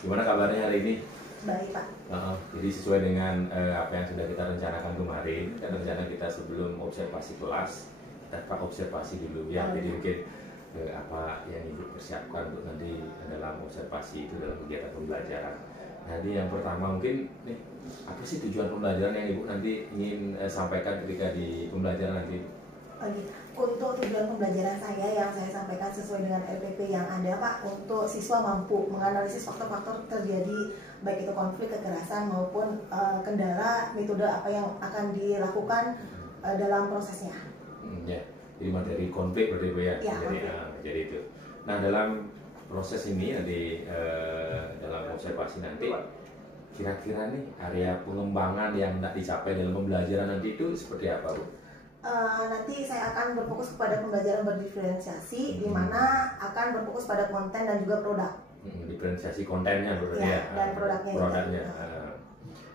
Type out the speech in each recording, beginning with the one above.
Gimana kabarnya hari ini? Baik, Pak. Jadi sesuai dengan apa yang sudah kita rencanakan kemarin, kan rencana kita sebelum observasi kelas, kita observasi dulu ya. Jadi mungkin apa yang Ibu persiapkan untuk nanti dalam observasi itu dalam kegiatan pembelajaran. Nah, ini yang pertama mungkin nih, apa sih tujuan pembelajaran yang Ibu nanti ingin sampaikan ketika di pembelajaran nanti? Untuk tujuan pembelajaran saya yang saya sampaikan sesuai dengan LPP yang ada, Pak, untuk siswa mampu menganalisis faktor-faktor terjadi baik itu konflik, kekerasan maupun kendala, metode apa yang akan dilakukan dalam prosesnya. Ya, jadi materi konflik berarti Bu ya. Ya, jadi itu. Nah, dalam proses ini nanti dalam observasi nanti kira-kira nih area pengembangan yang tidak dicapai dalam pembelajaran nanti itu seperti apa, Bu? Nanti saya akan berfokus kepada pembelajaran berdiferensiasi, di mana akan berfokus pada konten dan juga produk. Diferensiasi kontennya berarti ya, dan produknya.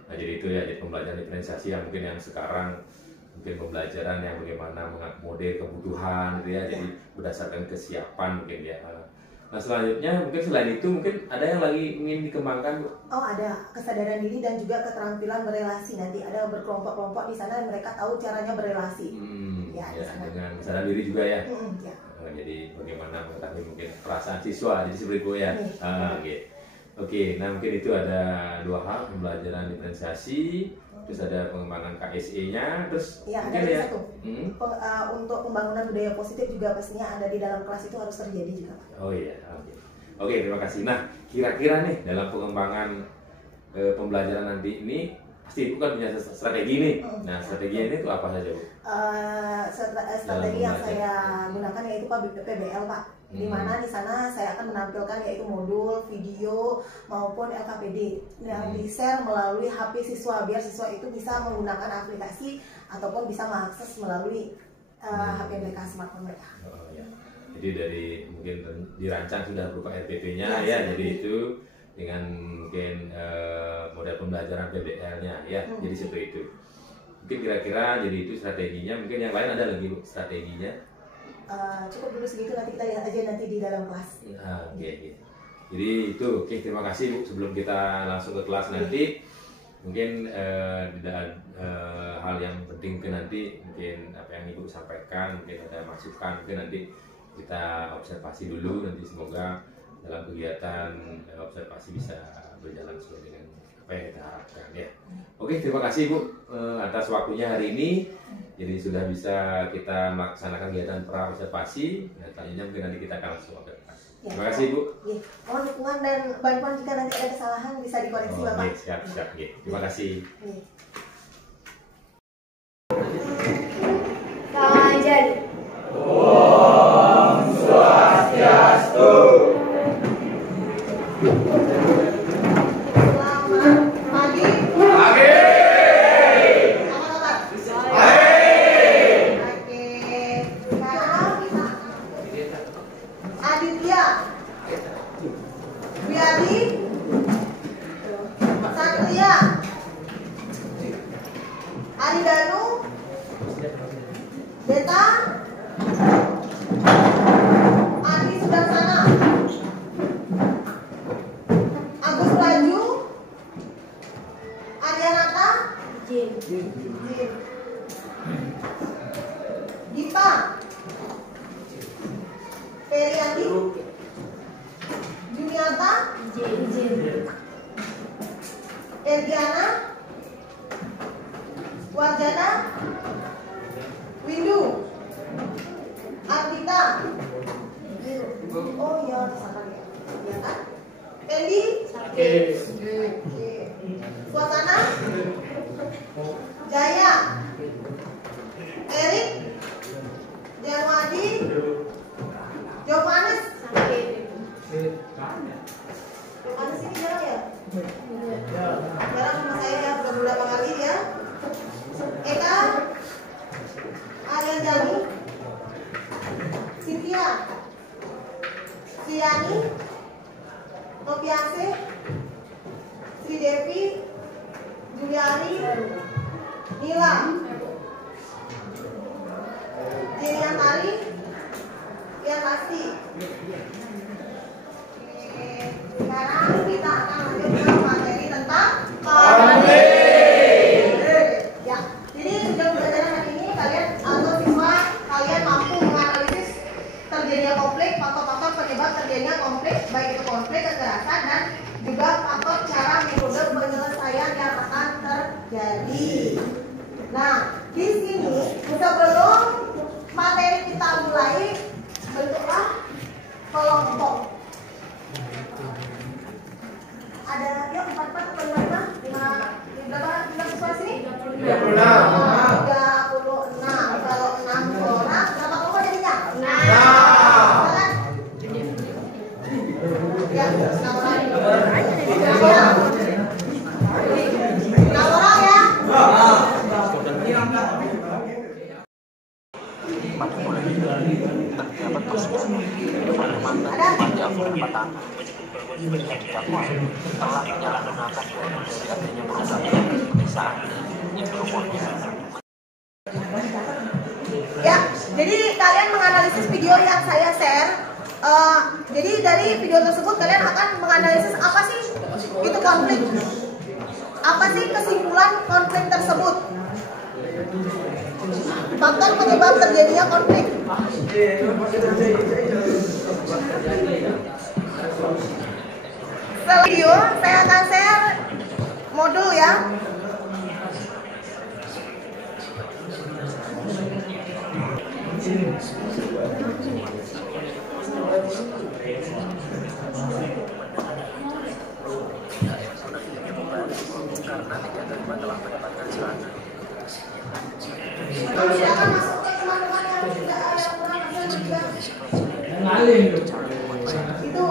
Nah, jadi itu ya, jadi pembelajaran diferensiasi yang mungkin yang sekarang mungkin pembelajaran yang bagaimana mengakomodir kebutuhan gitu ya, jadi berdasarkan kesiapan mungkin ya. Nah, selanjutnya mungkin selain itu mungkin ada yang lagi ingin dikembangkan, Bu? Oh, ada kesadaran diri dan juga keterampilan berelasi. Nanti ada berkelompok-kelompok di sana, mereka tahu caranya berelasi. Ya, dengan kesadaran diri juga ya. Ya. Jadi bagaimana mengetahui mungkin perasaan siswa, jadi seperti itu ya. Oke, nah mungkin itu ada dua hal, pembelajaran diferensiasi, terus ada pengembangan KSE-nya, terus ya, mungkin ada ya. satu. Untuk pembangunan budaya positif juga pastinya ada di dalam kelas itu harus terjadi juga, Pak. Oh iya, oke, terima kasih. Nah, kira-kira nih dalam pengembangan pembelajaran nanti ini pasti Ibu kan punya strategi nih. Nah, strateginya ini tuh apa saja, Bu? Strategi yang saya gunakan yaitu PBL, Pak. Di mana di sana saya akan menampilkan yaitu modul, video maupun LKPD yang di-share melalui HP siswa biar siswa itu bisa menggunakan aplikasi ataupun bisa mengakses melalui HP mereka, smartphone mereka. Ya. Jadi dari mungkin dirancang sudah berupa RPP-nya ya, jadi itu dengan mungkin model pembelajaran PBL-nya ya, jadi seperti itu. Mungkin kira-kira jadi itu strateginya, mungkin yang lain ada lagi, Bu, strateginya? Cukup dulu segitu, nanti kita lihat aja nanti di dalam kelas. Oke. Jadi itu, terima kasih, Bu. Sebelum kita langsung ke kelas nanti, mungkin tidak hal yang penting mungkin nanti, mungkin apa yang Ibu sampaikan, mungkin ada masukan, mungkin nanti kita observasi dulu, nanti semoga dalam kegiatan observasi bisa berjalan sesuai dengan apa yang kita harapkan ya. Oke, terima kasih, Bu, atas waktunya hari ini. Jadi sudah bisa kita melaksanakan kegiatan pra-observasi. Nah, selanjutnya mungkin nanti kita akan langsung ke kelas. Terima kasih, Bu. Mohon dukungan dan bantuan jika nanti ada kesalahan bisa dikoreksi, Bapak. Siap. Terima kasih. Salam jadi. Om Swastiastu. Beta Adi Sudarsana, Agus Raju, Adianata, Jin, Dipa, Periati, Juniata, Ergiana, Warjana, Windu, Ardita, oh iya, sama ya, ya kan? Pendi, Suasana, Jaya, Erik, Jarwadi, Jovanes, Jovanes ini jarang ya? Jarang sama saya ya, sudah beberapa kali ya. Eka, Aryan Jani, Cynthia, Sriani, Topiase, Sri Devi, Juliani, Nila, Jenian Tari, Ian Pasti. Sekarang Jadi, nah di sini sebelum materi kita mulai, bentuklah kelompok. Ada yuk 4 atau 5? Berapa siswa sini? 36. 36. Kalau 6 orang, berapa kelompok jadinya? 6. Ya, 6 orang. 6 orang ya. Ya, jadi kalian menganalisis video yang saya share. Jadi dari video tersebut kalian akan menganalisis apa sih itu konflik, apa sih kesimpulan konflik tersebut, faktor penyebab terjadinya konflik. Setelah video saya akan share modul ya. Silakan masuk ke teman-teman yang tidak ada kurang juga. Itu.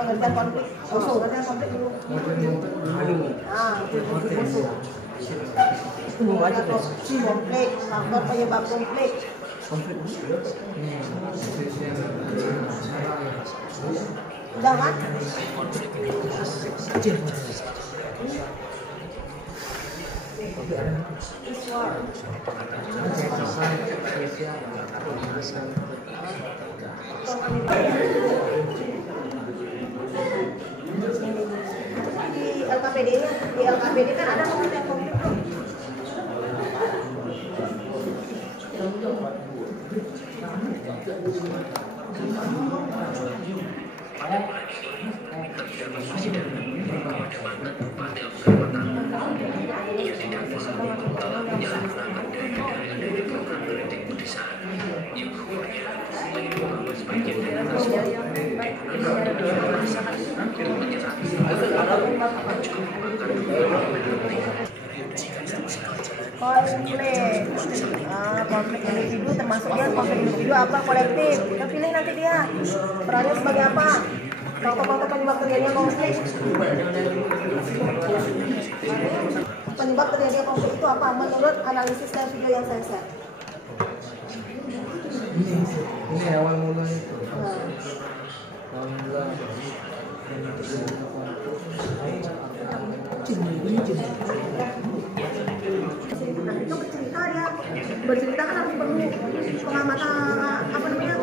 Pengertian konflik musuh, pengertian konflik dulu. Konflik, faktor penyebab konflik. Udah kan? Di LKPD kan ada pengertian konflik. Konflik individu termasuknya konflik individu apa kolektif. Kita pilih nanti dia perannya sebagai apa. Faktor-faktor penyebab terjadinya konflik. Penyebab terjadinya konflik itu apa menurut analisis dan video yang saya share? Ini awal mulanya itu. Awal mula. Nah, itu bercerita kan harus perlu pengamatan apa namanya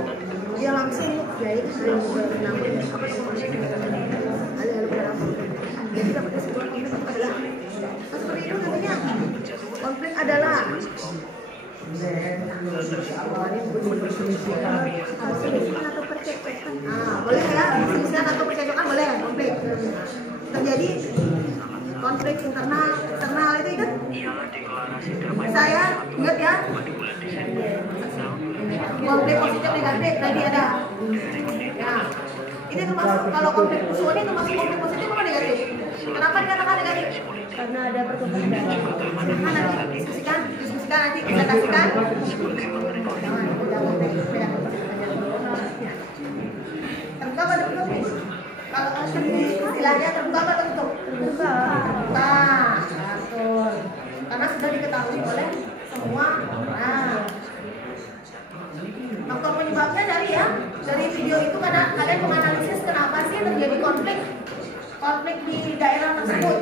dia langsung ya itu sering menambah apa jadi dapat kesimpulan konflik adalah seperti itu nantinya konflik adalah perselisihan atau percekcokan. Boleh ya, perselisihan atau percekcokan boleh konflik terjadi. Konflik internal itu ingat? Saya ingat ya. Konflik positif negatif tadi ada. Nah, ini termasuk kalau konflik musuh ini termasuk konflik positif apa negatif? Kenapa dikatakan negatif? Karena ada pertumpahan darah. Nah, nanti diskusikan nanti kita kasihkan. Kenapa ada konflik? Kalau istilahnya terbuka apa tertutup? Terbuka. Betul. Karena sudah diketahui oleh semua orang. Faktor penyebabnya dari video itu kalian menganalisis kenapa sih terjadi konflik di daerah tersebut.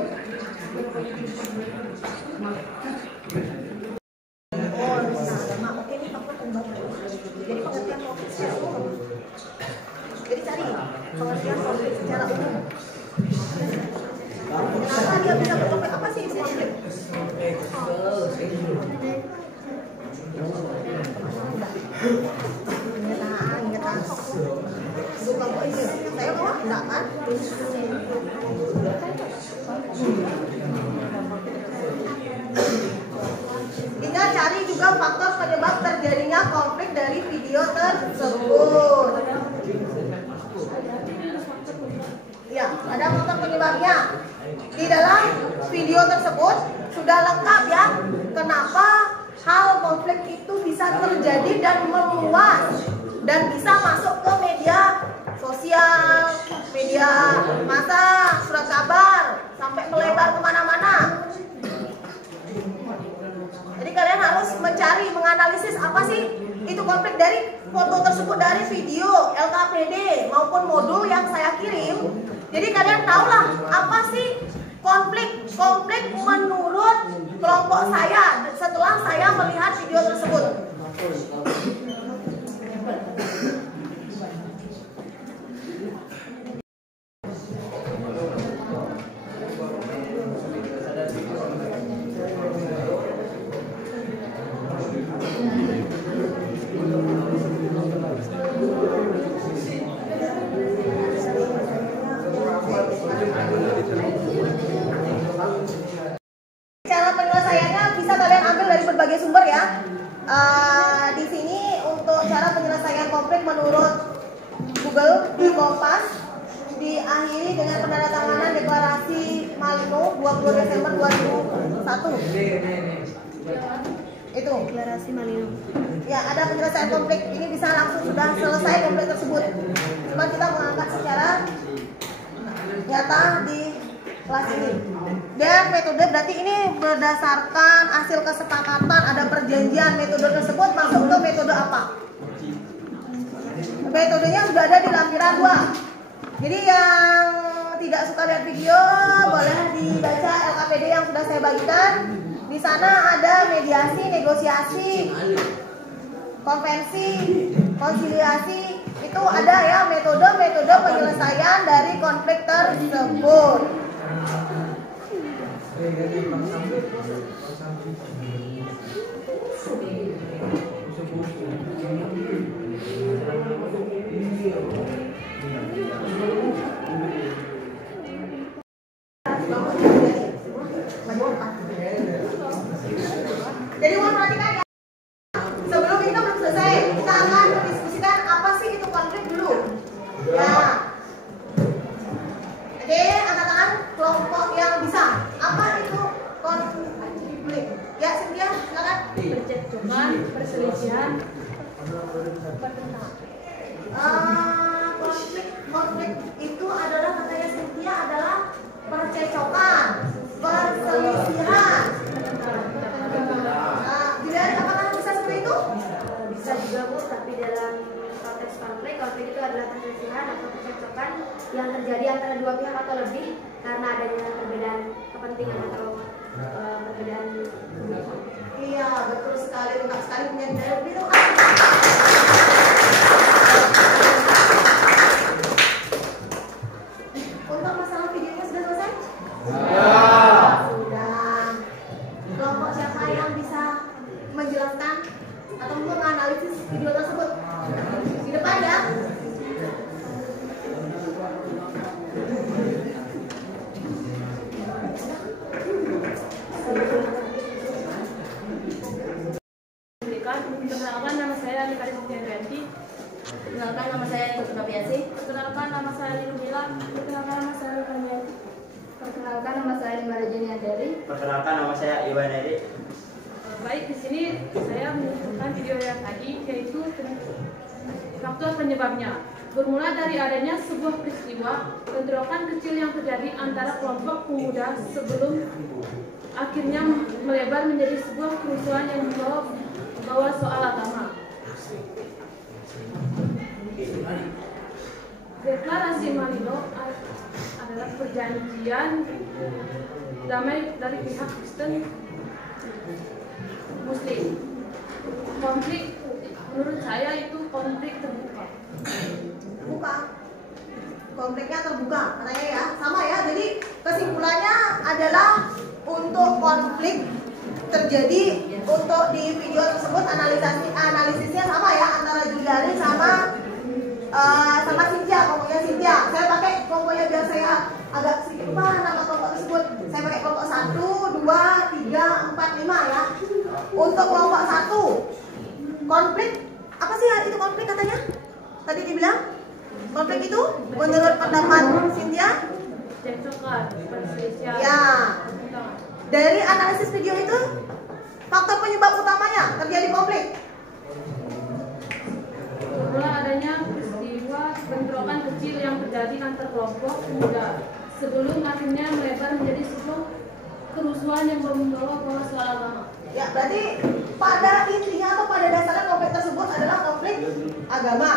Oh, nah, oke, ini faktor penyebabnya. Jadi pengertian konflik secara umum. Jadi cari pengertian konflik secara umum. Kenapa dia bisa berkonflik? Apa sih itu konflik? Ingetan. Bukan kok ini. Saya mau enggak kan? Tinggal cari juga faktor penyebab terjadinya konflik dari video tersebut. Ya, ada faktor penyebabnya. Di dalam video tersebut sudah lengkap ya, kenapa hal konflik itu bisa terjadi dan meluas dan bisa masuk ke media sosial, media massa, surat kabar, sampai melebar kemana-mana. Jadi kalian harus mencari, menganalisis apa sih itu konflik dari foto tersebut, dari video, LKPD maupun modul yang saya kirim. Jadi kalian tahulah apa sih konflik menurut kelompok saya setelah saya melihat video tersebut. Cara penyelesaiannya bisa kalian ambil dari berbagai sumber ya. Di sini untuk cara penyelesaian konflik menurut Google di Kompas diakhiri dengan penandatanganan deklarasi Malino 20 Desember 2001. Itu deklarasi Malino. Ya, ada penyelesaian konflik. Ini bisa langsung sudah selesai konflik tersebut. Cuma kita mengangkat secara nyata di kelas ini. Dan metode berarti ini berdasarkan hasil kesepakatan, ada perjanjian. Metode tersebut masuk ke metode apa? Metodenya sudah ada di lampiran 2. Jadi yang tidak suka lihat video boleh dibaca LKPD yang sudah saya bagikan. Di sana ada mediasi, negosiasi, konvensi, konsiliasi. Itu ada ya metode-metode penyelesaian dari konflik tersebut. Jadi mohon perhatikan ya. Sebelum itu belum selesai, kita akan mendiskusikan apa sih itu konflik dulu. Ya. Oke, angkat tangan kelompok yang bisa. Apa itu konflik? Ya, Cynthia, silakan. Percekcokan, perselisihan, konflik itu adalah, katanya Cynthia, adalah percecokan, perselisihan. Dilihat apakah bisa seperti itu? bisa juga Bu, tapi dalam konteks konflik itu adalah perselisihan atau percekcokan yang terjadi antara dua pihak atau lebih karena adanya perbedaan kepentingan atau perbedaan. Iya, betul sekali, lengkap sekali punya itu. Untuk masalah videonya sudah selesai? Sudah. Kelompok siapa yang bisa menjelaskan atau menganalisis video tersebut? Di depan ya. Perkenalkan, nama saya Nikari Mufianti. Perkenalkan, nama saya Nikari Mufianti. Perkenalkan, nama saya Linu Hilang. Perkenalkan, nama saya Lukaniati. Perkenalkan, nama saya Lima Rajani Adeli. Perkenalkan, nama saya Iwan Edi. Baik, di sini saya menunjukkan video yang tadi, yaitu faktor penyebabnya. Bermula dari adanya sebuah peristiwa bentrokan kecil yang terjadi antara kelompok pemuda sebelum akhirnya melebar menjadi sebuah kerusuhan yang membawa soal agama. Deklarasi Manilo adalah perjanjian damai dari pihak Kristen Muslim. Konflik menurut saya itu konflik terbuka. Buka. Konfliknya terbuka, katanya ya, sama ya. Jadi kesimpulannya adalah untuk konflik terjadi, untuk di video tersebut analisisnya sama ya antara Juliari sama Cynthia, kelompoknya Cynthia. Saya pakai kelompoknya biar saya agak sedikit lupa nama kelompok tersebut. Saya pakai kelompok 1, 2, 3, 4, 5 ya. Untuk kelompok 1 konflik apa sih ya itu konflik katanya? Tadi dibilang konflik itu menurut pendapat Cynthia? Cekcokan, perselisihan. Ya. Dari analisis video itu faktor penyebab utamanya terjadi konflik. Bermula adanya peristiwa bentrokan kecil yang terjadi antar kelompok pemuda sebelum akhirnya melebar menjadi sebuah kerusuhan yang membawa soal agama. Ya, berarti pada intinya atau pada dasarnya konflik tersebut adalah konflik agama.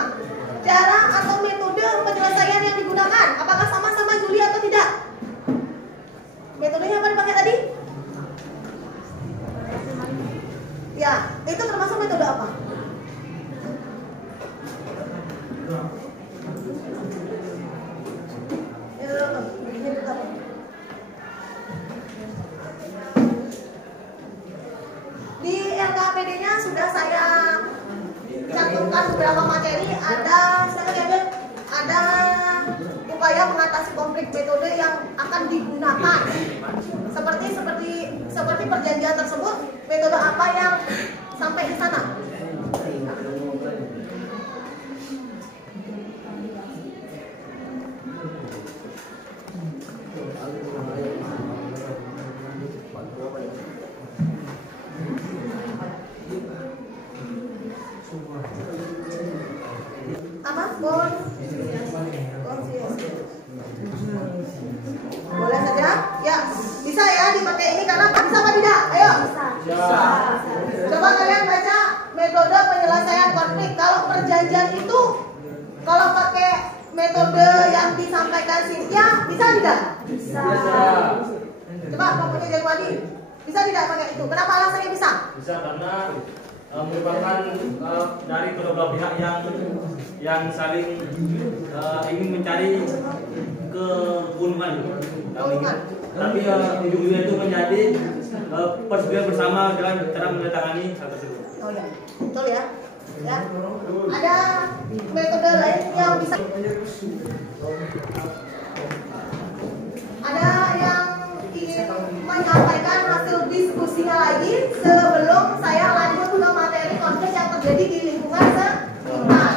Cara atau metode penyelesaian yang digunakan, apakah sama-sama Juli atau tidak? Metodenya apa dipakai tadi? Ya, itu termasuk metode apa? Di LKPD-nya sudah saya cantumkan beberapa materi, ada upaya mengatasi konflik, metode yang akan digunakan. Seperti perjanjian tersebut, metode apa yang sampai di sana? Apa? Konsiliasi. Boleh saja? Ya, bisa ya dipakai ini karena bisa apa tidak? Ayo. Bisa. Coba kalian baca metode penyelesaian konflik. Kalau perjanjian itu, kalau pakai metode yang disampaikan Cynthia, bisa tidak? Bisa. Coba kelompoknya Januari, bisa tidak pakai itu? Kenapa alasannya bisa? Bisa karena merupakan dari kedua belah pihak yang saling ingin mencari keuntungan. Tapi ujungnya itu menjadi persetujuan bersama dengan cara menandatangani hal tersebut. Oh ya, betul ya. Ya. Ada metode lain yang bisa. Ada yang ingin menyampaikan hasil diskusinya lagi sebelum saya lanjut ke materi konflik yang terjadi di lingkungan sekitar.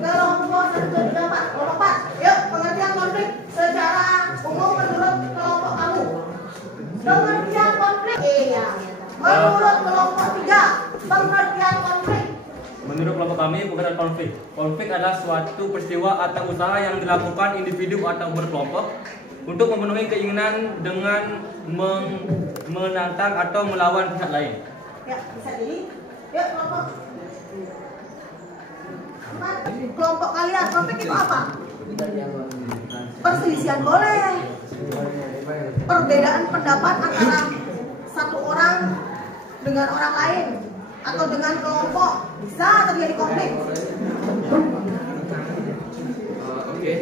Kelompok 1, 2, 3, 4. Kelompok 4. Yuk, pengertian konflik secara umum menurut kelompok kamu. Pengertian konflik. Iya. Menurut kelompok 3, pengertian konflik. Menurut kelompok kami, pengertian konflik. Konflik adalah suatu peristiwa atau usaha yang dilakukan individu atau berkelompok untuk memenuhi keinginan dengan menantang atau melawan pihak lain. Ya, bisa jadi. Yuk, kelompok. Kelompok kalian, konflik itu apa? Perselisihan boleh. Perbedaan pendapat antara satu orang dengan orang lain atau dengan kelompok bisa terjadi konflik. Oke,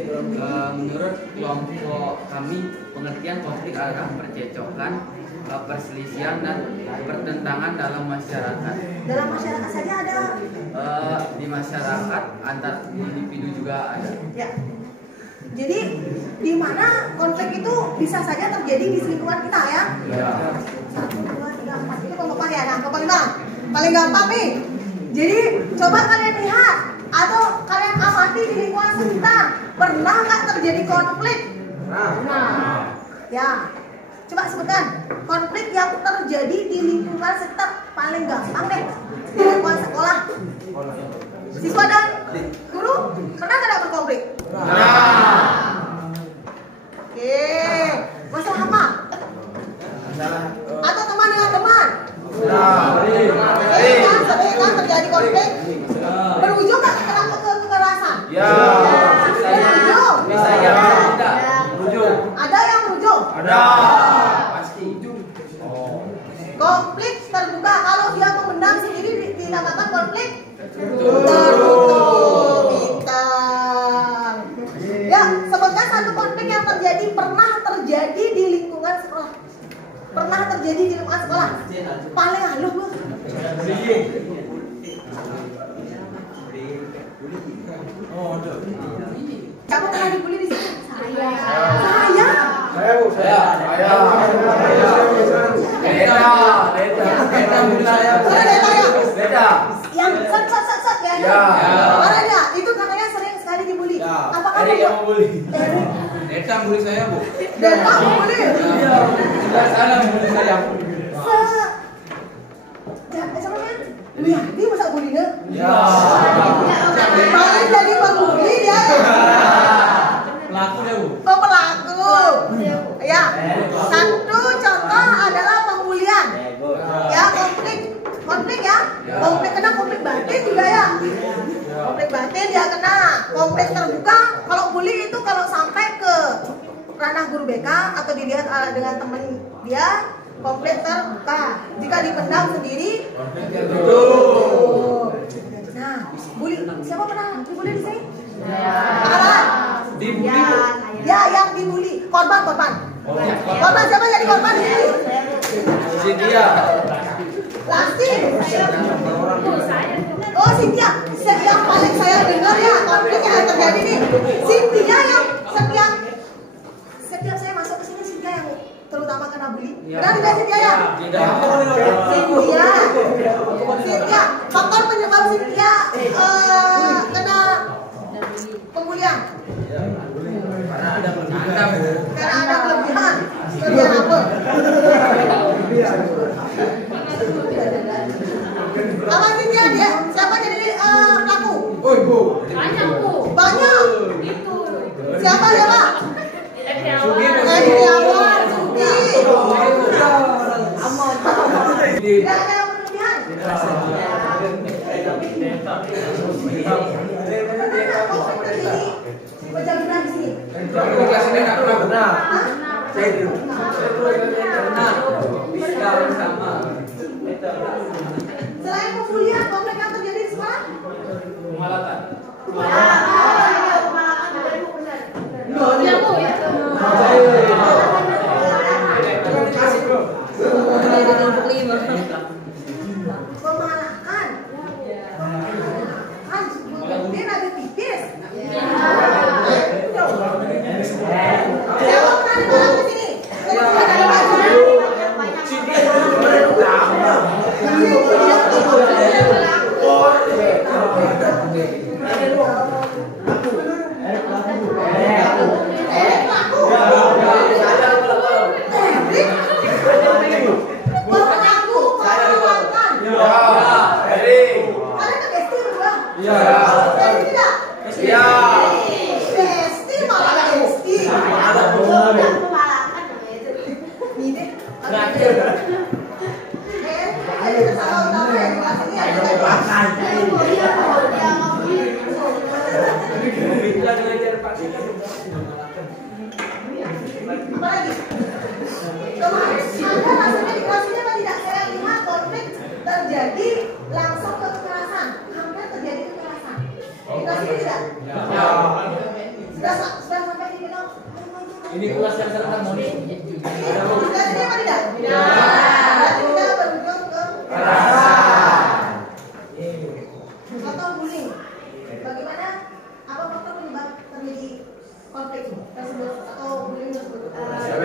menurut kelompok kami pengertian konflik adalah percecokan, perselisihan dan pertentangan dalam masyarakat. Dalam masyarakat saja ada. Di masyarakat antar individu juga ada. Ya. Jadi di mana konflik itu bisa saja terjadi di lingkungan kita ya. Ya. 1, 2, 3, 4. Ini kelompok 4 ya. Nah, kelompok 5. Paling gampang nih. Jadi coba kalian lihat atau kalian amati di lingkungan sekitar, pernah nggak terjadi konflik? Nah, ya. Coba sebutkan konflik yang terjadi di lingkungan sekitar, paling gampang deh, di lingkungan sekolah. Siswa dan guru pernah tidak berkonflik? Oke, masalah apa? Atau teman dengan teman? Sering kan terjadi konflik? Berujung ke kekerasan? Berujung? Ada yang berujung? Konflik terbuka, kalau dia memendam sendiri dinamakan konflik tertutup. Bintang. Ya, sebutkan satu konflik yang pernah terjadi di lingkungan sekolah. Pernah terjadi di lingkungan sekolah. Paling halus, Bu. Siapa pernah dibully di sini? Saya. Yang set ya. Mana dia? Itu katanya sering sekali dibully. Apakah yang membuli? Deta bully saya, Bu. Deta membuli? Sana membuli saya. Ya, dia masa bully dia? Ya. Paling jadi pembuli dia. Pelaku dia, Bu. Oh, pelaku. Ya. Satu contoh adalah pembulian. Ya, konflik ya. Konflik kena konflik batin juga ya. Konflik batin dia kena. Konflik terbuka, kalau bully itu kalau sampai ke ranah guru BK atau dilihat dengan teman dia, konflik terbuka. Jika dipendam sendiri, nah, bully. Siapa pernah dibully di sini? Dibully. Ya, yang dibully. Korban. Korban siapa jadi korban di sini? Cynthia. Lasti. Oh, Cynthia. Yang paling saya dengar ya konflik yang terjadi nih. Cynthia yang setiap saya masuk ke sini, Cynthia yang terutama kena bully. Benar tidak Cynthia ya? Tidak. Cynthia. Faktor penyebab Cynthia kena pembulian. Karena ada kelebihan. Karena ada kelebihan. Kelebihan apa? Apa Cynthia dia? Siapa jadi pelaku? Oh, Ibu. Banyak, Bu. Banyak. Itu. Siapa? Sugi. Ediawan, Sugi. Tidak ada yang berlebihan. Pernah konflik terjadi pejamkan di sini? Di kelas ini nggak pernah benar. Saya di pernah. Bisa sama. Selain pembulian, konflik yang terjadi di sekolah? Kemalatan. Ya, Bu, ya. Pemalakan. Kemudian ada tipis. Siapa pernah dimalak di sini? Apalagi? Kemarin ada rasanya di kelas ini apa tidak? Saya lihat konflik terjadi langsung ke kekerasan. Hampir terjadi kekerasan. Di kelas ini tidak? Sudah sampai di final? Ini kelas yang sangat harmonis. Di kelas ini apa tidak? Berarti kita berujung ke kekerasan. Contoh bullying. Bagaimana? Apa faktor penyebab terjadi konflik tersebut atau bullying tersebut? Siapa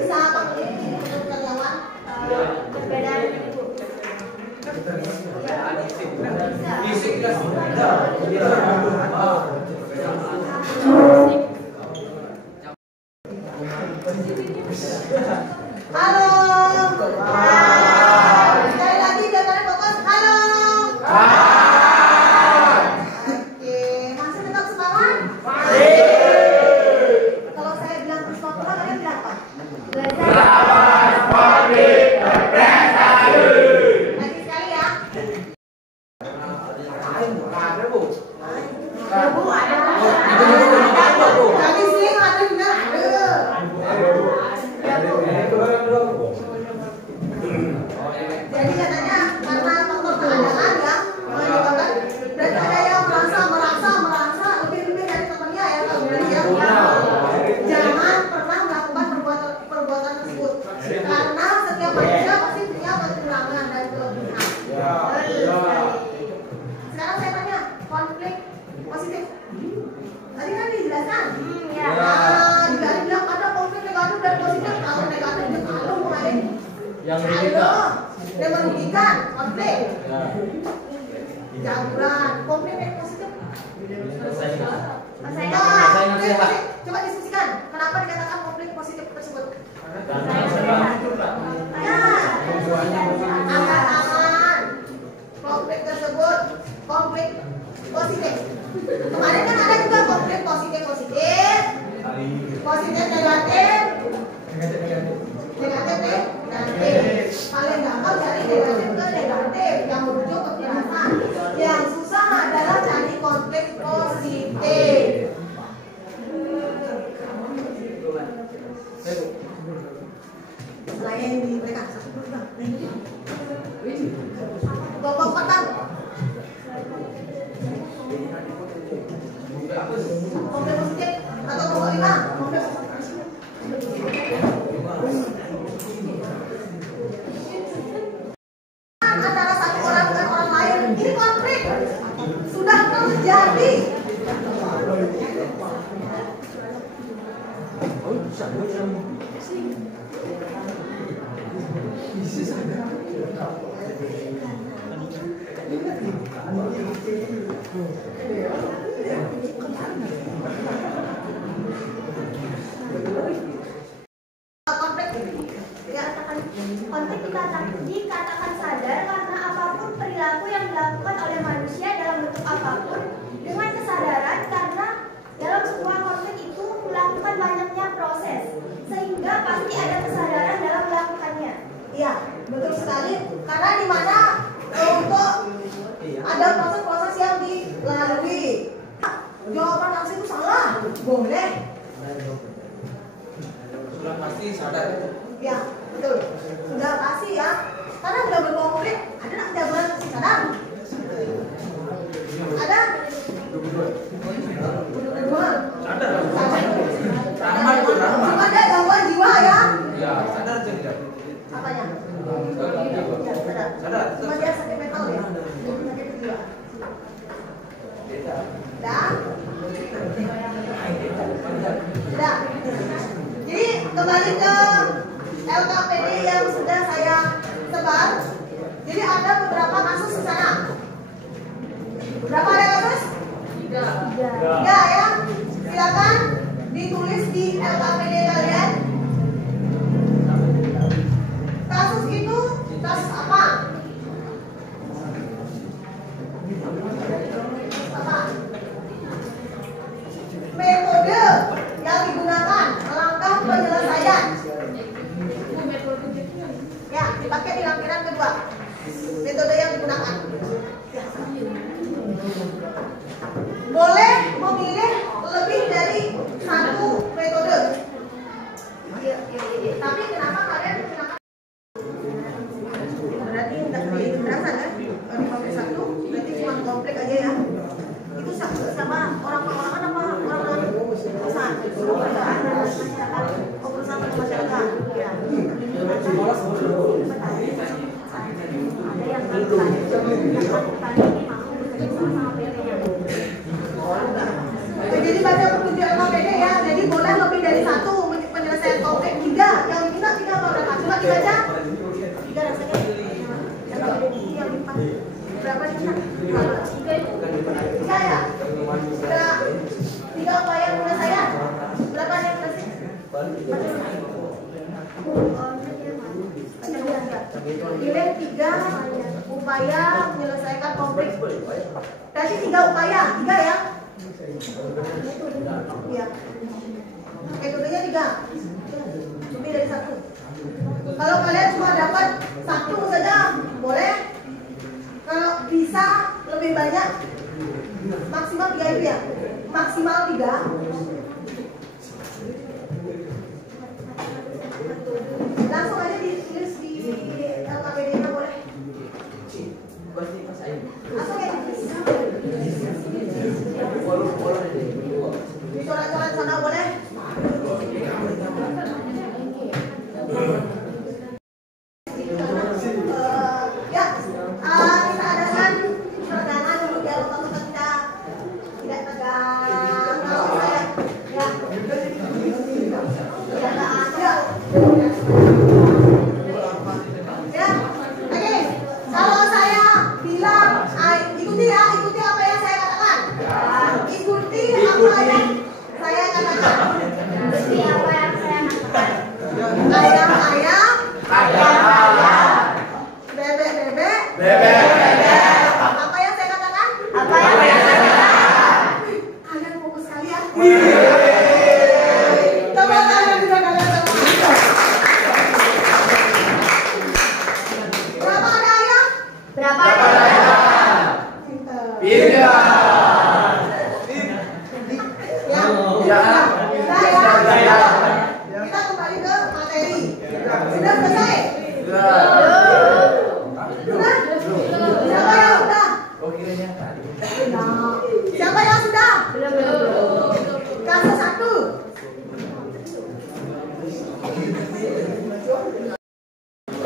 bisa panggil karyawan? Perbedaan itu. Halo. Sekali lagi biar kalian fokus. Halo. Oke, masih tetap semangat? Kalau saya bilang Prisma Pura, kalian bilang apa? Lagi sekali ya. Bu, ada. Jadi sih ada benar ada. Jadi katanya karena faktor keadaan ya menyebabkan berarti ada yang merasa lebih dari temannya ya kalau berarti ya. Jangan pernah melakukan perbuatan tersebut karena setiap manusia pasti punya kekurangan dan kelebihan. Sekarang saya tanya konflik positif. Tadi kan dijelaskan. Nah, juga bilang ada konflik negatif dan positif. Kalau negatif itu kalau kemarin Yang merugikan. yang merugikan konflik. Jamuran, konflik yang positif. Coba diskusikan. Kenapa dikatakan konflik positif tersebut? Ya, aman. Konflik tersebut konflik positif. Kemarin kan ada juga konflik positif negatif, negatif. Paling gampang cari negatif ke negatif yang merujuk ke kekerasan. Yang susah adalah cari konflik positif. Selain di mereka satu dulu bang. Kelompok petang. Konflik positif atau kelompok 5. Antara satu orang dengan orang lain ini konflik sudah terjadi. Konflik dikatakan sadar karena apapun perilaku yang dilakukan oleh manusia dalam bentuk apapun dengan kesadaran karena dalam sebuah konflik itu melakukan banyaknya proses sehingga pasti ada kesadaran dalam melakukannya. Iya, betul sekali. Karena di mana untuk ada proses-proses yang dilalui. Jawaban aksi itu salah, boleh. Sudah pasti sadar. Ya, betul. Sudah pasti ya. Karena sudah berkonflik, ada nggak jawaban aksi sadar? Ada? Dua. Sadar. Ramah itu ramah. Cuma ada gangguan jiwa ya? Ya, sadar aja tidak. Apanya? Ya, sadar. Sadar. Cuma dia sakit mental ya? Sakit jiwa. Dah? Dah. Jadi kembali ke LKPD yang sudah saya sebar. Jadi ada beberapa kasus di sana. Berapa ada kasus? 3 ya. Silakan ditulis di LKPD kalian. Kasus itu kasus apa? Metode yang digunakan, langkah penyelesaian. Ya, dipakai di lampiran kedua. Metode yang digunakan. Boleh memilih lebih dari satu metode. Tapi kenapa kalian menggunakan? Berarti tidak kekerasan kan? Kalau dipakai satu, berarti cuma konflik aja ya. Itu sama orang-orang apa orang perusahaan? Oh, perusahaan dan masyarakat. Ya. Jadi baca petunjuk LKPD ya. Jadi boleh lebih dari satu penyelesaian konflik. 3 yang diminta 3 apa berapa? Coba dibaca. 3 rasanya. Yang 4. Berapa diminta? 3 ya. Sudah 3 upaya penyelesaian. Berapa yang kasih? Pilih 3 upaya menyelesaikan konflik. Berarti 3 upaya, 3 ya? Iya. Metodenya 3. Lebih dari 1. Kalau kalian cuma dapat 1 saja, boleh. Kalau bisa lebih banyak, maksimal 3 itu ya. Maksimal 3. Langsung aja ditulis di LKPD-nya boleh. Langsung ya ditulis. Di coret-coret sana boleh. Ya, kita adakan peregangan dulu ya, untuk kita tidak tegang. Kalau saya, ya, tidak ada. Ya, oke. Kalau saya bilang, ikuti ya, ikuti apa yang saya katakan. Ikuti apa yang saya katakan. Ikuti apa yang saya katakan. Ayam-ayam, ayam-ayam. Bebek-bebek, bebek-bebek. Apa yang saya katakan? Apa yang saya katakan? Kalian fokus sekali ya. Tepuk tangan juga kalian semua. Berapa ada ayam? Berapa ada ayam? Ya. Kita kembali ke materi. Sudah selesai? Sudah? Siapa yang sudah? Siapa yang sudah? Kasus 1.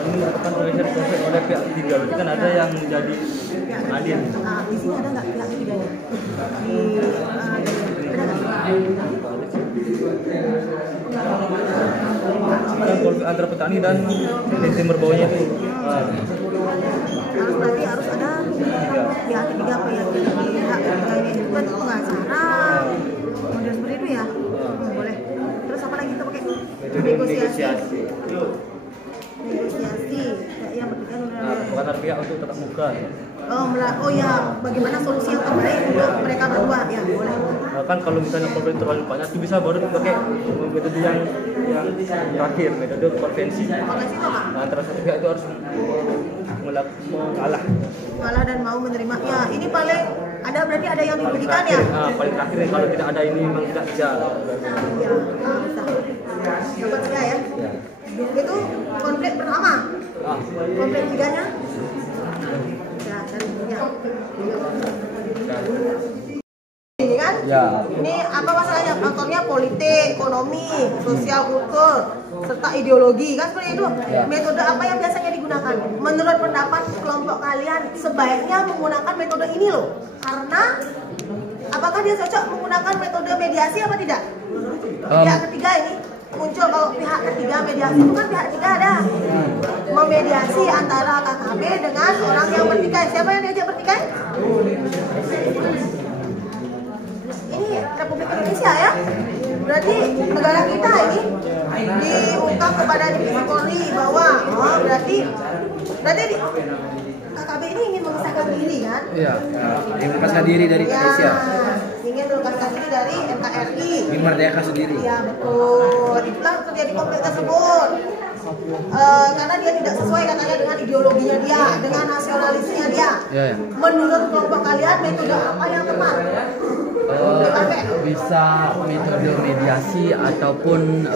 Ini merupakan penyelesaian konflik oleh pihak ketiga. Berarti kan ada yang menjadi adil. Di sini ada nggak pihak ketiganya? Ada konflik antara petani dan sistem berbaunya itu. Harus ada pihak ketiga apa ya? Pihak ketiga ini buat pengacara, model seperti itu ya? Boleh. Terus apa lagi kita pakai? Negosiasi. Negosiasi. Yang berkaitan dengan Pengantar pihak untuk tetap muka. oh ya, bagaimana solusi yang terbaik untuk mereka berdua ya? Boleh. Kan kalau misalnya konflik terlalu banyak itu bisa baru pakai metode yang terakhir, metode konvensi. Konvensi itu apa? Nah, antara satu pihak itu harus mengalah. Mengalah dan mau menerima. Ya, ini paling ada, berarti ada yang dirugikan ya? Paling terakhir kalau tidak ada ini memang tidak bisa. Ya, bisa. Dapat tiga ya? Itu konflik pertama. Konflik ketiganya? Ya, dari punya. Ini kan? Ya. Ini apa masalahnya? Faktornya politik, ekonomi, sosial, kultur, serta ideologi kan seperti itu. Ya. Metode apa yang biasanya digunakan? Menurut pendapat kelompok kalian sebaiknya menggunakan metode ini loh. Karena apakah dia cocok menggunakan metode mediasi apa tidak? Pihak ketiga ini muncul, kalau pihak ketiga mediasi itu kan pihak ketiga ada memediasi antara KKB dengan orang yang bertikai. Siapa yang diajak bertikai? Ini Republik Indonesia ya. Berarti negara kita ini diungkap kepada divisi Polri bahwa berarti KKB ini ingin memisahkan diri kan? Iya. Ingin melepaskan diri dari Indonesia. Ingin melepaskan diri dari NKRI. Ingin merdeka sendiri. Iya betul. Itulah terjadi konflik tersebut. Karena dia tidak sesuai katanya dengan ideologinya dia, dengan nasionalisnya dia. Iya, ya. Menurut kelompok kalian metode apa yang tepat? Bisa metode mediasi ataupun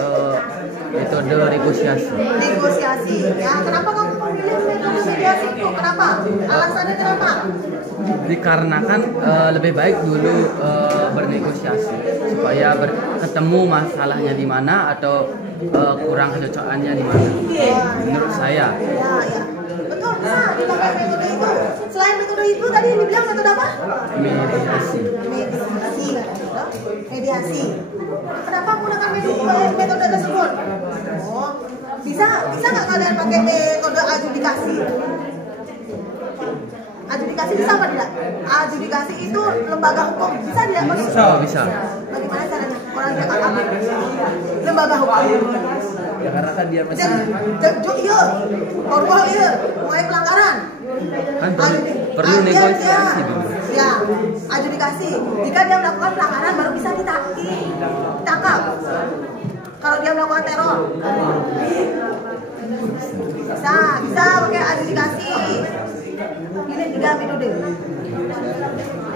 metode negosiasi. Negosiasi. Ya, kenapa kamu memilih metode mediasi itu? Kenapa? Alasannya kenapa? Dikarenakan lebih baik dulu bernegosiasi supaya ketemu masalahnya di mana atau kurang kecocokannya di mana. Menurut saya. Ya, ya. Betul, bisa dipakai metode itu. Selain metode itu tadi yang dibilang metode apa? Mediasi. Mediasi, mediasi. Kenapa menggunakan metode tersebut? Oh, bisa nggak kalian pakai metode adjudikasi? Adjudikasi bisa apa tidak? Adjudikasi itu lembaga hukum, bisa tidak? Bisa. Bagaimana caranya? Orang dia KKB, lembaga hukum. Ya karena kan dia masih iya, formal iya, mulai pelanggaran. Kan perlu negosiasi dulu. Ya, adjudikasi. Jika dia melakukan pelanggaran baru bisa ditangkap. Kalau dia melakukan teror, bisa pakai adjudikasi. Ini 3 metode.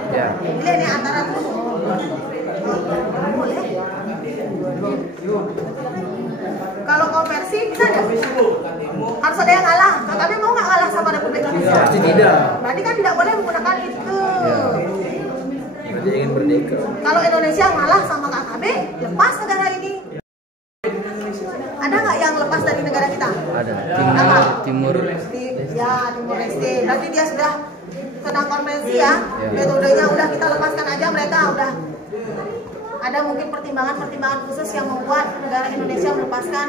Ya. Ini antara tuh. Boleh. Kalau konversi bisa nggak? Harus ada yang ngalah. KKB mau nggak ngalah sama Republik Indonesia? pasti tidak. Berarti kan tidak boleh menggunakan itu. Dia ingin merdeka. Kalau Indonesia ngalah sama KKB, lepas negara ini. Ada nggak yang lepas dari negara kita? Ada. Apa? Timur. Ya, Timur Leste. Berarti dia sudah kena konvensi ya. Metodenya udah kita lepaskan aja, mereka udah. Ada mungkin pertimbangan khusus yang membuat negara Indonesia melepaskan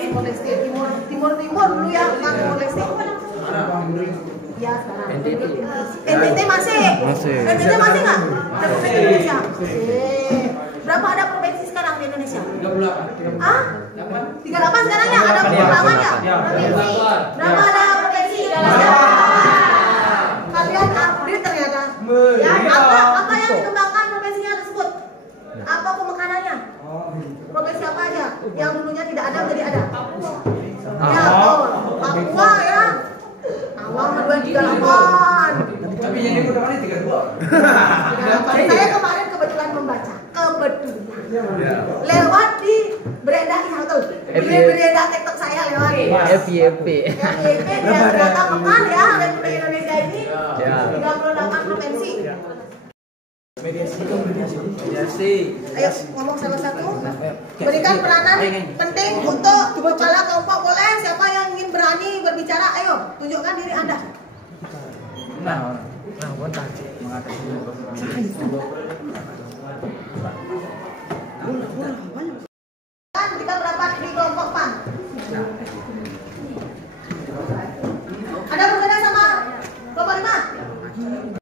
Timur Leste, Timur dulu ya, bukan Timur Leste. Ya sekarang. NTT masih. NTT masih nggak? Republik Indonesia. Berapa ada provinsi sekarang di Indonesia? 38. Ah? 38 sekarang ya? Ada perkembangan ya? Provinsi. Berapa ada provinsi di Indonesia? Kalian update ternyata. Ya, apa yang dikembangkan provinsinya tersebut? Apa pemekanannya? Provinsi apa aja? Yang dulunya tidak ada menjadi ada. Ya, Papua ya. Awal 238. Tapi yang digunakan 32. Saya kemarin kebetulan membaca. Lewat di beranda tuh. Beranda TikTok saya lewat. FYP. FYP dia ternyata mekan ya Republik Indonesia ini. 38 provinsi. Mediasi. Ayo ngomong salah satu. Berikan peranan penting untuk kepala kelompok boleh. Siapa yang ingin berani berbicara? Ayo tunjukkan diri Anda. Berikan pendapat di kelompok PAN. Ada berbeda sama kelompok 5?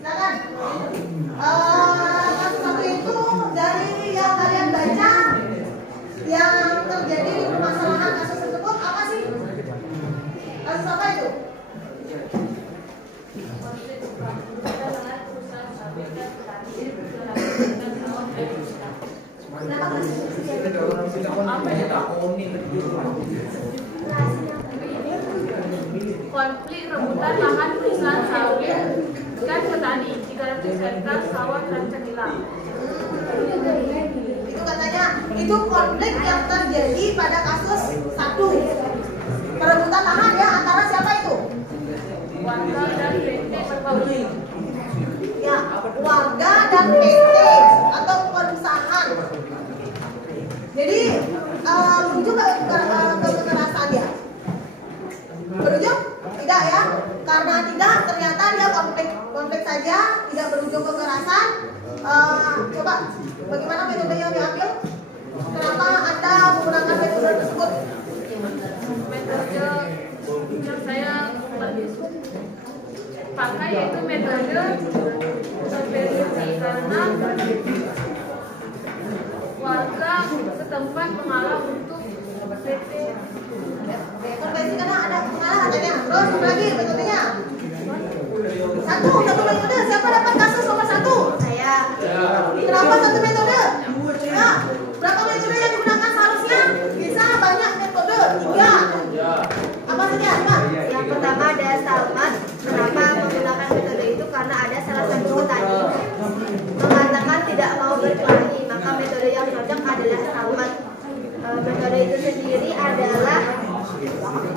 Silakan. Satu itu dari yang kalian baca yang terjadi di permasalahan kasus tersebut apa sih? Kasus apa itu? Konflik rebutan lahan perusahaan sawit dan petani 300 hektar sawah terancam hilang. Itu katanya itu konflik yang terjadi pada kasus 1 perebutan lahan ya antara siapa itu? Warga dan PT berpauli. Ya, warga dan PT atau perusahaan. Jadi merujuk ke kekerasan ya? Berujung? Tidak ya? Karena tidak, ternyata dia konflik saja, tidak berujung kekerasan. Coba, bagaimana metode yang diambil? Kenapa Anda menggunakan metode tersebut? Metode yang saya pakai yaitu metode konversi karena warga setempat mengalah untuk PT. Konvensi karena ada pengalah katanya. Terus apa lagi metodenya? Satu metode. Siapa dapat kasus nomor 1? Saya. Kenapa 1 metode? Ya. Berapa metode yang digunakan seharusnya? Bisa banyak metode. 3. Apa saja? Yang pertama ada Salmat. Kenapa menggunakan metode itu? Karena ada salah satu petani mengatakan tidak mau berkelahi, maka metode yang cocok adalah Salmat. Metode itu sendiri adalah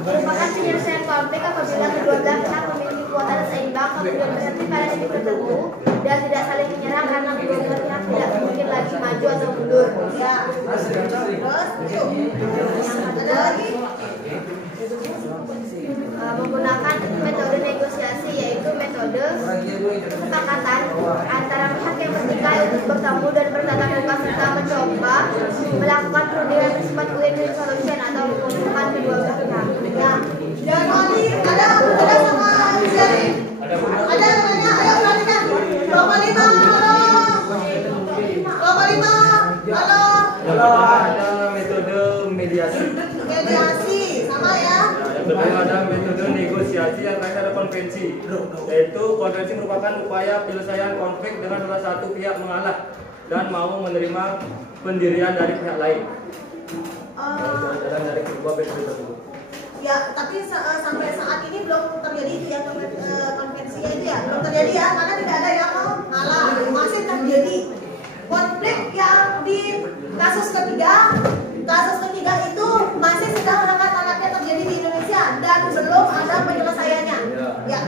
merupakan penyelesaian konflik apabila kedua belah pihak memiliki kuota seimbang, kemudian berhenti pada titik tertentu dan tidak saling menyerang karena kedua belah pihak tidak mungkin lagi maju atau mundur. Ya. Terus ada lagi? Menggunakan metode negosiasi, yaitu metode kesepakatan antara pihak yang bertikai untuk bertemu dan bertatap muka serta mencoba melakukan perundingan bersifat win-win solution atau menguntungkan kedua belah pihak. Ya. Dan Moni ada sama Zari. Ada yang nanya, ayo perhatikan. Kelompok 5, halo. Kelompok 5, halo. Kalau ada metode mediasi Lalu ada metode negosiasi, yang terakhir ada konvensi. Yaitu konvensi merupakan upaya penyelesaian konflik dengan salah satu pihak mengalah dan mau menerima pendirian dari pihak lain. Dari kedua metode tersebut. Ya, tapi sampai saat ini belum terjadi itu ya konvensinya itu ya, belum terjadi ya, karena tidak ada yang mau ngalah. Masih terjadi konflik yang di kasus ketiga itu masih sedang hangat-hangatnya terjadi di Indonesia dan belum ada penyelesaiannya. Ya,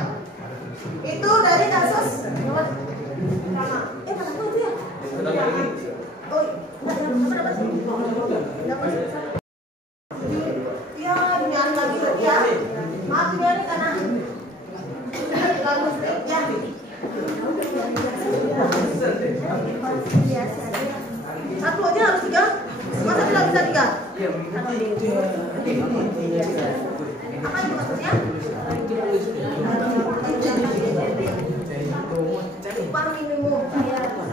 itu dari kasus mana itu ya? Oh, ya, dunia lagi ya. Maaf ya nih karena ganggu sedikit ya. Satu aja harus 3. Masa tidak bisa 3? Apa itu maksudnya? Upah minimum.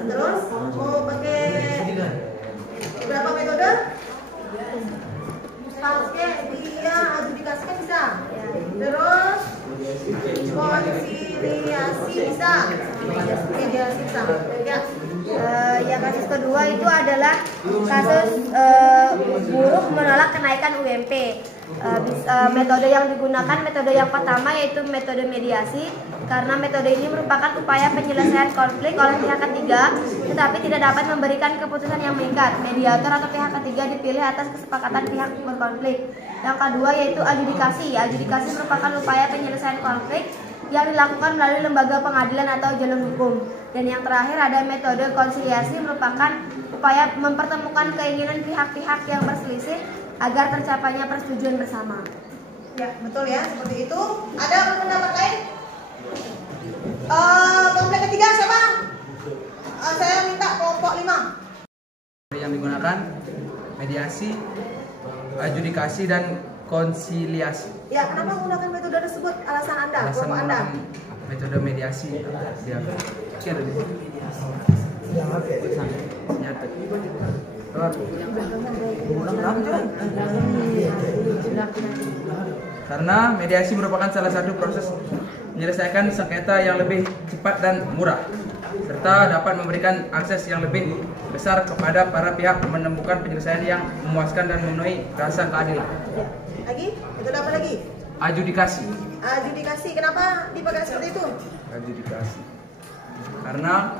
Terus mau pakai berapa metode? Pakai dia adjudikasikan bisa. Terus konsiliasi bisa. Mediasi bisa. Ya. Yang kasus kedua itu adalah kasus buruh menolak kenaikan UMP. Metode yang digunakan metode yang pertama yaitu metode mediasi, karena metode ini merupakan upaya penyelesaian konflik oleh pihak ketiga tetapi tidak dapat memberikan keputusan yang mengikat. Mediator atau pihak ketiga dipilih atas kesepakatan pihak berkonflik. Yang kedua yaitu adjudikasi. Adjudikasi merupakan upaya penyelesaian konflik yang dilakukan melalui lembaga pengadilan atau jalur hukum. Dan yang terakhir ada metode konsiliasi, merupakan upaya mempertemukan keinginan pihak-pihak yang berselisih agar tercapainya persetujuan bersama. Ya, betul ya, seperti itu. Ada pendapat lain? Kelompok ketiga siapa? Saya minta kelompok 5. Yang digunakan mediasi, adjudikasi dan konsiliasi. Ya, kenapa menggunakan metode tersebut? Alasan Anda, Alasan kelompok Anda. menggunakan metode mediasi karena mediasi merupakan salah satu proses menyelesaikan sengketa yang lebih cepat dan murah, serta dapat memberikan akses yang lebih besar kepada para pihak menemukan penyelesaian yang memuaskan dan memenuhi rasa keadilan. Lagi? Itu apa lagi? Adjudikasi. Adjudikasi, kenapa dipakai seperti itu? Adjudikasi karena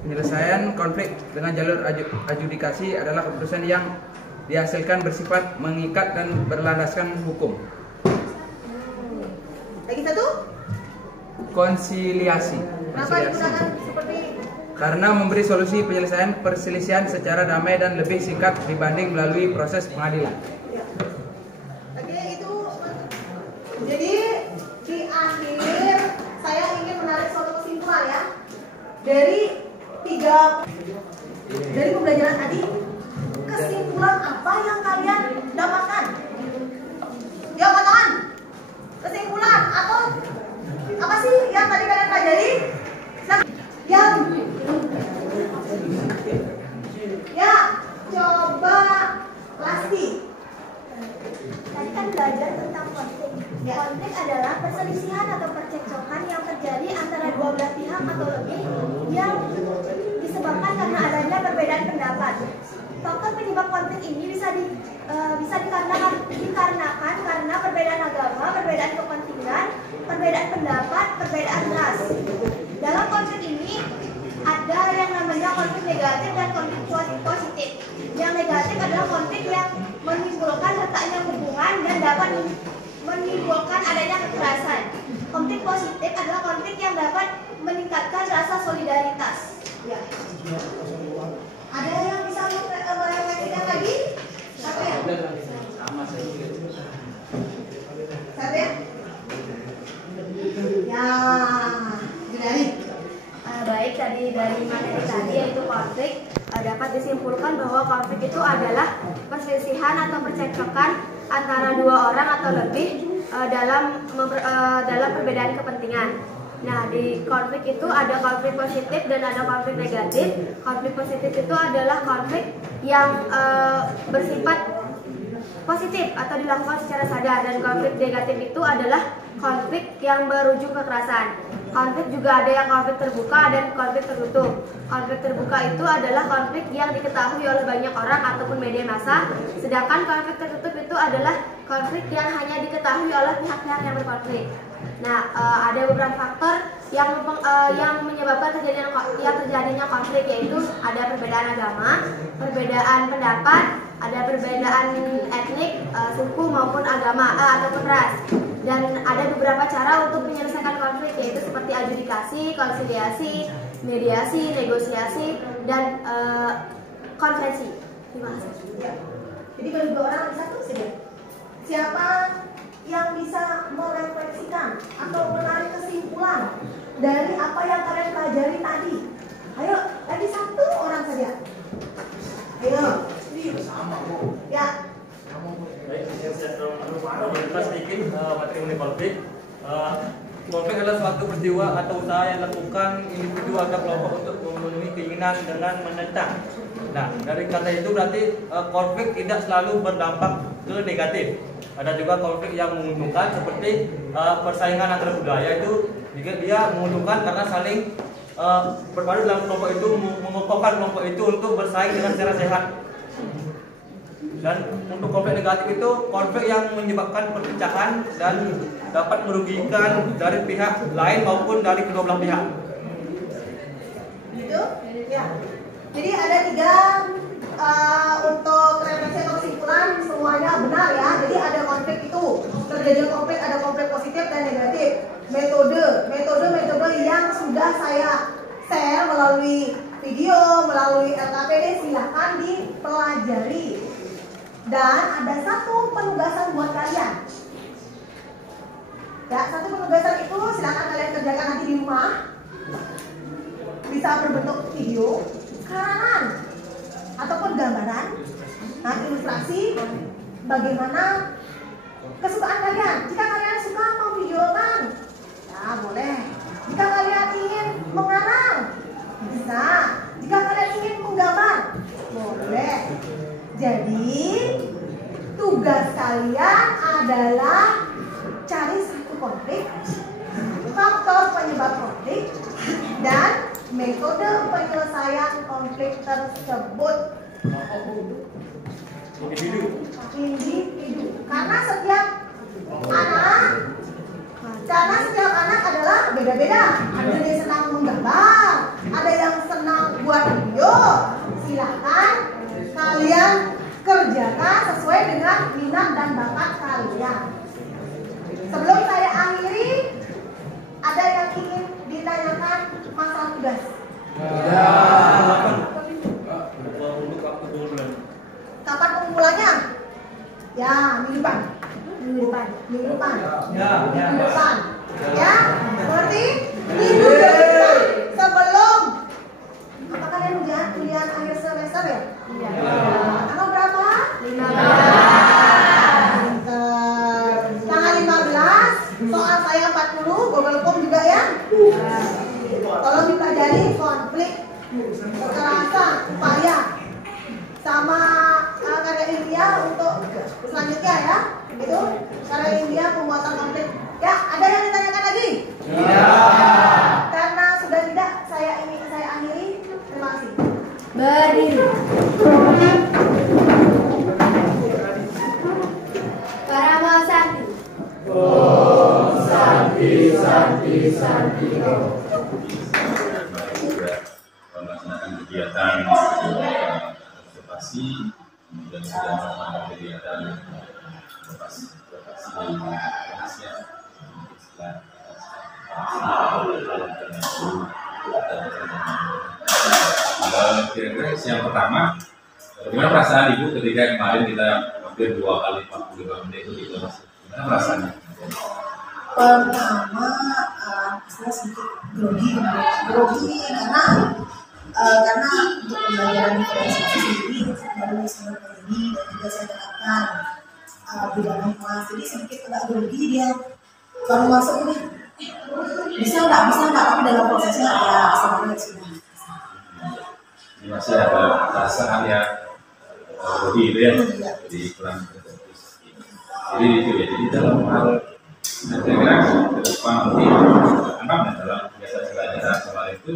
penyelesaian konflik dengan jalur adjudikasi adalah keputusan yang dihasilkan bersifat mengikat dan berlandaskan hukum. Lagi satu? Konsiliasi. Kenapa digunakan seperti Karena memberi solusi penyelesaian perselisihan secara damai dan lebih singkat dibanding melalui proses pengadilan. ya. Oke, itu jadi di akhir saya ingin menarik suatu kesimpulan ya. Dari pembelajaran tadi, kesimpulan apa yang kalian dapatkan? Jawab tangan. Kesimpulan atau apa sih yang tadi kalian pelajari? Yang ya, coba Lasti. Tadi kan belajar tentang konflik. Konflik adalah perselisihan atau percekcokan yang terjadi antara dua belah pihak atau lebih yang disebabkan karena adanya perbedaan pendapat. Faktor penyebab konflik ini bisa dikarenakan karena perbedaan agama, perbedaan kepentingan, perbedaan pendapat, perbedaan ras. Dalam konflik ini ada yang namanya konflik negatif dan konflik positif. Yang negatif adalah konflik yang menimbulkan retaknya hubungan dan dapat menimbulkan adanya kekerasan. Konflik positif adalah konflik yang dapat meningkatkan rasa solidaritas. Ya. Ada yang bisa merefleksikan lagi? Apa ya? Sama saya juga. Satu ya? Ya, Judari. Baik, dari materi tadi yaitu konflik, dapat disimpulkan bahwa konflik itu adalah perselisihan atau percekcokan antara dua orang atau lebih dalam perbedaan kepentingan. Nah, di konflik itu ada konflik positif dan ada konflik negatif. Konflik positif itu adalah konflik yang bersifat positif atau dilakukan secara sadar, dan konflik negatif itu adalah konflik yang berujung kekerasan. Konflik juga ada yang konflik terbuka dan konflik tertutup. Konflik terbuka itu adalah konflik yang diketahui oleh banyak orang ataupun media massa, sedangkan konflik tertutup itu adalah konflik yang hanya diketahui oleh pihak-pihak yang berkonflik. Nah, ada beberapa faktor yang menyebabkan terjadinya konflik, yaitu ada perbedaan agama, perbedaan pendapat, ada perbedaan etnik, suku maupun agama ataupun ras. Dan ada beberapa cara untuk menyelesaikan konflik, yaitu seperti adjudikasi, konsiliasi, mediasi, negosiasi, dan konferensi. Terima kasih. Ya. Jadi kalau dua orang satu saja. Siapa yang bisa merefleksikan atau menarik kesimpulan dari apa yang kalian pelajari tadi? Ayo, tadi satu orang saja. Ayo. Ya. Baik, saya terus sedikit materi mengenai konflik. Konflik adalah suatu peristiwa atau usaha yang dilakukan individu atau kelompok untuk memenuhi keinginan dengan menentang. Nah, dari kata itu berarti konflik tidak selalu berdampak ke negatif. Ada juga konflik yang menguntungkan, seperti persaingan antar budaya itu jika dia menguntungkan karena saling berpadu dalam kelompok itu, mengokohkan kelompok itu untuk bersaing dengan secara sehat. Dan untuk konflik negatif itu konflik yang menyebabkan perpecahan dan dapat merugikan dari pihak lain maupun dari kedua belah pihak. Gitu? Ya. Jadi ada 3 untuk refleksi atau kesimpulan, semuanya benar ya. Jadi ada konflik itu, terjadi konflik, ada konflik positif dan negatif. Metode yang sudah saya share melalui video, melalui LKPD, silahkan dipelajari. Dan ada satu penugasan buat kalian. Ya, satu penugasan itu silahkan kalian kerjakan nanti di rumah. Bisa berbentuk video, karangan, ataupun gambaran. Nah, ilustrasi bagaimana kesukaan kalian. Jika kalian suka memvideokan, ya boleh. Jika kalian ingin mengarang, bisa. Jika kalian ingin menggambar, boleh. Jadi tugas kalian adalah cari satu konflik, faktor penyebab konflik, dan metode penyelesaian konflik tersebut. Individu. Karena setiap anak adalah beda-beda. Ada yang senang menggambar, ada yang senang buat video. Silakan kalian kerjakan sesuai dengan minat dan bakat kalian. Sebelum saya akhiri, ada yang ingin ditanyakan masalah tugas? Ya. Kapan pengumpulannya? Ya, minggu depan. Minggu depan. Ya, berarti minggu depan sebelum apa kalian ujian akhir semester ya? Iya. Tanggal berapa? 15. Tanggal 15. Soal saya 40, Google Form juga ya. Tolong dipelajari konflik, kekerasan, upaya, sama karya ilmiah untuk selanjutnya ya. Itu karya ilmiah pembuatan konflik. Ya, ada yang ditanyakan lagi? Iya. Karena sudah tidak, saya akhiri. Terima kasih. Berdiri. Para mau santi. Om Santi Santi Santi Om. Melaksanakan kegiatan observasi, kemudian sudah melakukan kegiatan observasi Indonesia, kira-kira yang pertama, bagaimana perasaan Ibu ketika kemarin kita hampir 2 kali 45 menit itu masih? Gimana perasaannya? Pertama, saya sedikit grogi karena untuk pembelajaran diferensiasi sendiri baru semester ini, dan juga saya tekankan bidang kelas, jadi sedikit agak grogi dia kalau masuk ini bisa nggak, tapi dalam prosesnya ya semuanya sudah. Ini masih ada perasaan yang grogi itu ya, jadi kurang Jadi itu ya, jadi dalam hal saya kira ke depan nanti anggap dalam biasa pelajaran kemarin itu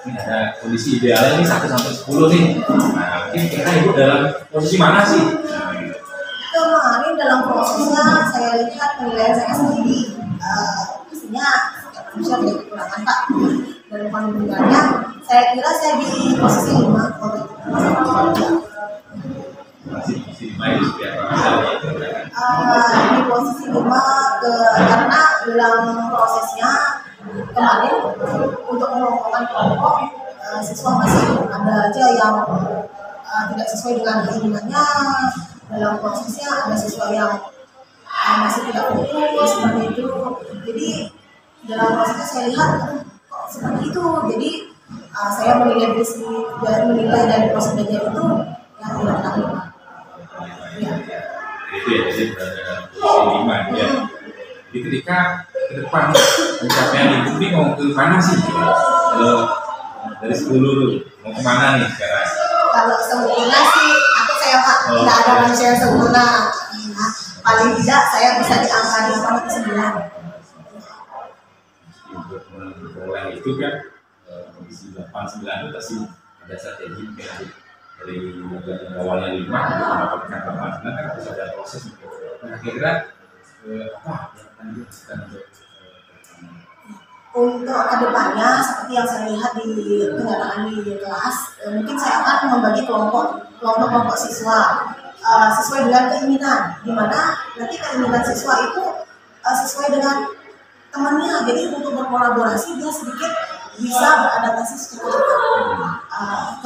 ini ada kondisi idealnya ini 1 sampai 10 nih. Nah, mungkin kira ibu dalam posisi mana sih? Kemarin dalam prosesnya saya lihat penilaian saya sendiri, pastinya bisa ada kekurangan Pak. Dan penilaiannya saya kira saya di posisi 5 kalau Masih posisi 5 itu seperti apa misalnya? di posisi 5 karena dalam prosesnya kemarin untuk mengelompokkan kelompok siswa masih ada aja yang tidak sesuai dengan keinginannya. Dalam prosesnya ada siswa yang masih tidak fokus seperti itu. Jadi dalam prosesnya saya lihat kok seperti itu. Jadi saya menilai dari proses belajar itu yang tidak terlalu. Ya. Itu ya, jadi berada dalam posisi 5 ya. Jadi ketika ke depan pencapaian ibu ini mau ke mana sih? Kalau dari 10 dulu, mau kemana nih sekarang? Kalau sempurna sih, aku saya Pak, tidak ada manusia yang sempurna. Nah, paling tidak saya bisa di angka 8 atau 9. Untuk memperoleh itu kan kondisi 8-9 itu pasti ada strategi mungkin dari awalnya 5 mendapatkan 8-9 kan harus ada proses. Nah, kira-kira apa yang akan dilakukan Untuk kedepannya seperti yang saya lihat di kenyataan di kelas, mungkin saya akan membagi kelompok siswa sesuai dengan keinginan, di mana nanti keinginan siswa itu sesuai dengan temannya. Jadi untuk berkolaborasi dia sedikit bisa beradaptasi secara cepat.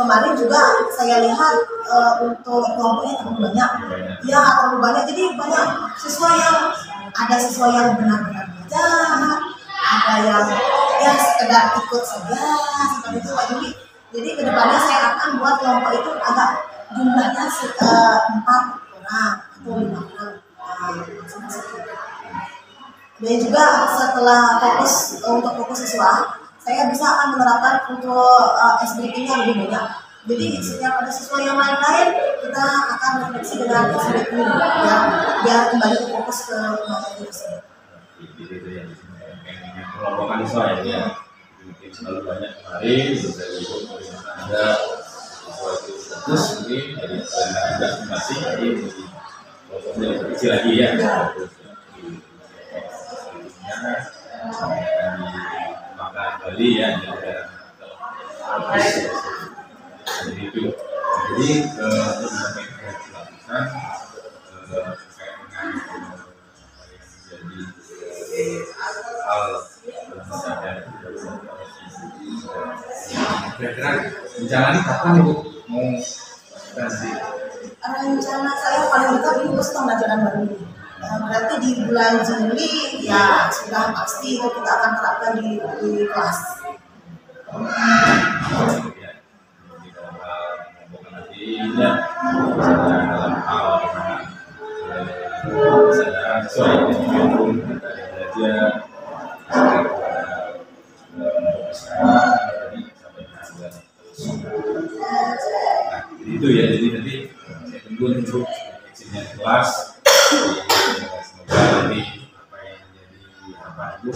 Kemarin juga saya lihat untuk kelompoknya terlalu banyak, ya terlalu banyak. Jadi banyak siswa yang benar-benar belajar. Ada yang ya sekedar ikut saja seperti itu Pak Juli. Jadi kedepannya saya akan buat kelompok itu agak jumlahnya 4 orang atau 5 orang. Dan juga setelah fokus siswa, saya bisa akan menerapkan untuk SBP-nya lebih banyak. Jadi setiap ada siswa yang lain-lain, kita akan refleksi dengan SBP ya, biar kembali ke fokus ke materi tersebut. kelompokan siswa ya, mungkin selalu banyak kemarin terus dari ibu ada siswa itu fokus mungkin dari tugas masing jadi kelompoknya lebih kecil lagi ya. Maka Bali ya jadi itu jadi untuk menyampaikan dilakukan terkait dengan jadi hal kira-kira rencana ini kapan ibu mau ganti? Rencana saya paling dekat ini bos pembelajaran baru ini. Berarti di bulan Juli ya sudah pasti itu kita akan terapkan di kelas. Di dalam hal nanti ya dalam hal kesadaran sesuai dengan belajar itu ya, jadi nanti saya tunggu untuk aksinya kelas. Semoga nanti apa yang jadi apa itu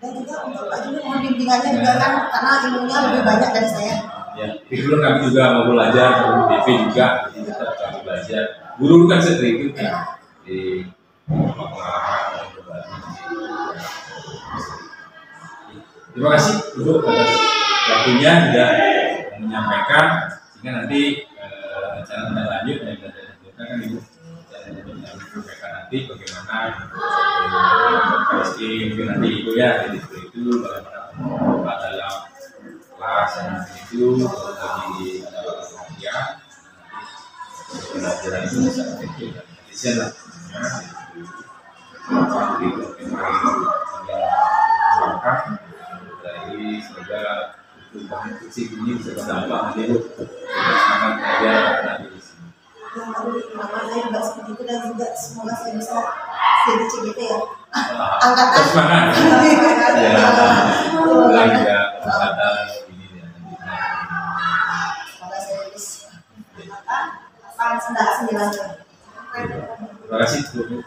Dan juga untuk Pak Juli mohon bimbingannya juga kan karena ilmunya lebih banyak dari saya. ya, kebetulan kami juga mau belajar, mau DP juga, jadi tetap kami belajar. Guru kan seperti itu kan di pengalaman berbagi. Terima kasih Ibu atas waktunya tidak menyampaikan sehingga nanti rencana lanjut yang kita lanjutkan kan Ibu menyampaikan nanti bagaimana pasti mungkin nanti Ibu ya jadi itu bagaimana dalam kelas itu bagi ya pelajaran itu bisa efektif dan efisien lah itu dari semoga perubahan fisik ini bisa berdampak nanti Bu semangat belajar nanti di sini. Saya juga seperti itu dan juga semoga saya bisa jadi CGT ya. Angkatan. Semangat. Ya, juga angkatan ini ya. Semoga saya bisa angkatan 9. Terima kasih Bu.